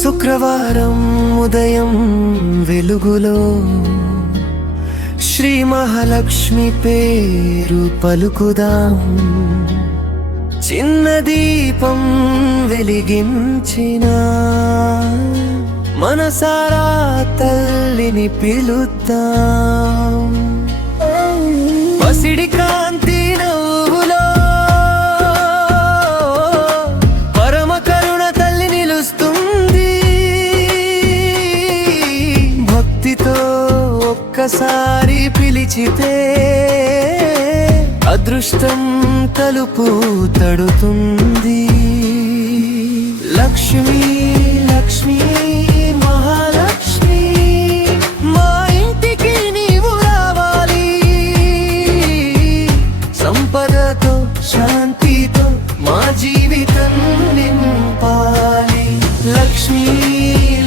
శుక్రవారం ఉదయం వెలుగులో శ్రీ మహాలక్ష్మి పేరు పలుకుదాం. చిన్న దీపం వెలిగించిన మనసారా తల్లిని పిలుద్దాం. పసిడి కాంతి నవ్వులో పరమ కరుణ తల్లి నిలుస్తుంది. భక్తితో ఒక్కసారి పిలిచితే అదృష్టం తలుపు తడుతుంది. లక్ష్మీ లక్ష్మీ మహాలక్ష్మి మా ఇంటికి నీవు రావాలి. సంపదతో శాంతితో మా జీవితం నింపాలి. లక్ష్మీ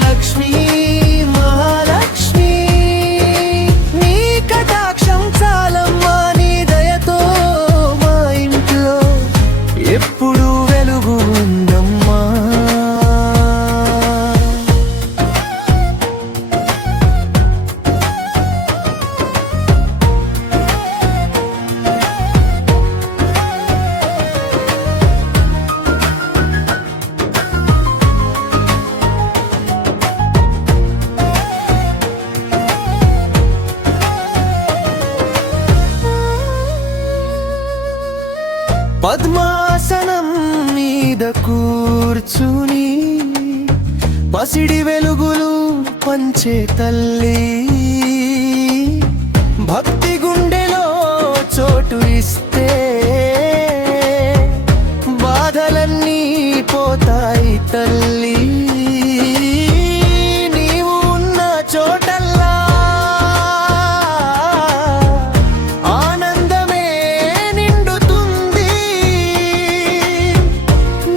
లక్ష్మీ మహాలక్ష్మి నీ కటాక్షం చాలమ్మా. నీ దయతో మా ఇంట్లో ఎప్పుడు వెలుగు ఉందమ్మా. పద్మాసనం మీద కూర్చుని పసిడి వెలుగులు పంచే తల్లి. భక్తి గుండెలో చోటు ఇస్తే బాధలన్నీ పోతాయి తల్లి. నీవు ఉన్న చోటల్లా ఆనందమే నిండుతుంది.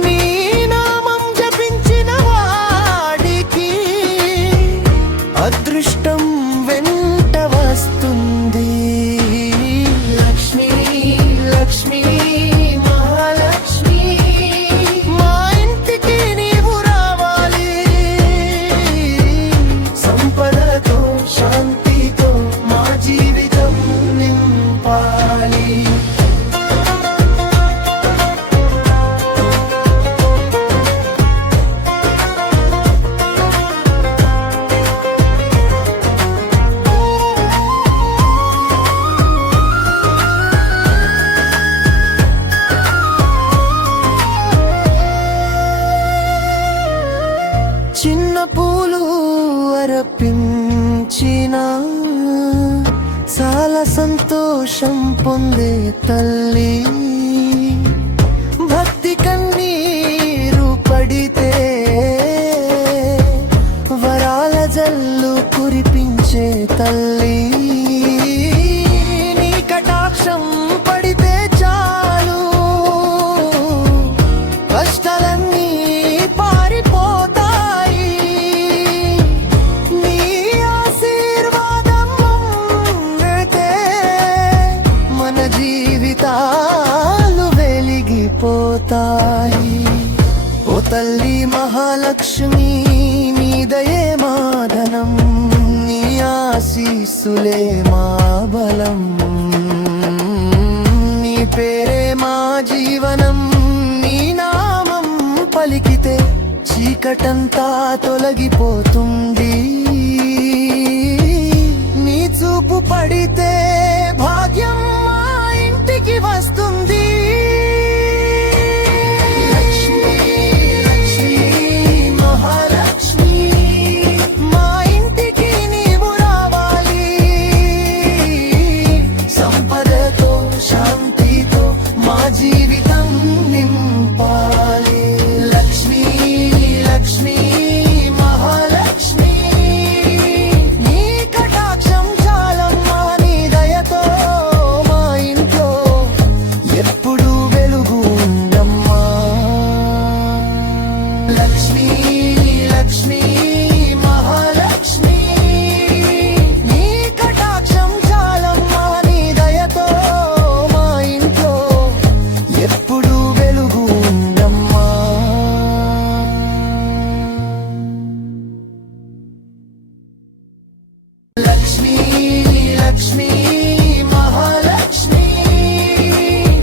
నీ నామం జపించిన వాడికి అదృష్టం వెంట వస్తుంది. లక్ష్మీ లక్ష్మీ మహాలక్ష్మి మా ఇంటికి నీవు రావాలి. సంపదతో శాంతితో మా జీవితం నింపాలి. చిన్న పూలు అర్పించిన చాలా సంతోషం పొందే తల్లి. భక్తి కన్నీరు పడితే వరాల జల్లు కురిపించే తల్లి. నీ కటాక్షం పడితే చాలు కష్టాలన్నీ పారిపోతాయి. నీ ఆశీర్వాదం ఉంటే మన జీవితాలు వెలిగిపోతాయి. ఓ తల్లి మహాలక్ష్మి నీ దయే మాధనం. నీ ఆశీస్సులే మా బలం. నీ పేరే మా జీవనం. నీ నామం పలికితే చీకటంతా తొలగిపోతుంది. నీ చూపు పడితే భాగ్యం మా ఇంటికి వస్తుంది. లక్ష్మీ లక్ష్మీ మహాలక్ష్మి మా ఇంటికి నీవు రావాలి. సంపదతో శాంతితో మా జీవితం నింపాలి. లక్ష్మీ లక్ష్మీ మహాలక్ష్మి నీ కటాక్షం చాలమ్మా. నీ దయతో మా ఇంట్లో ఎప్పుడు లక్ష్మీ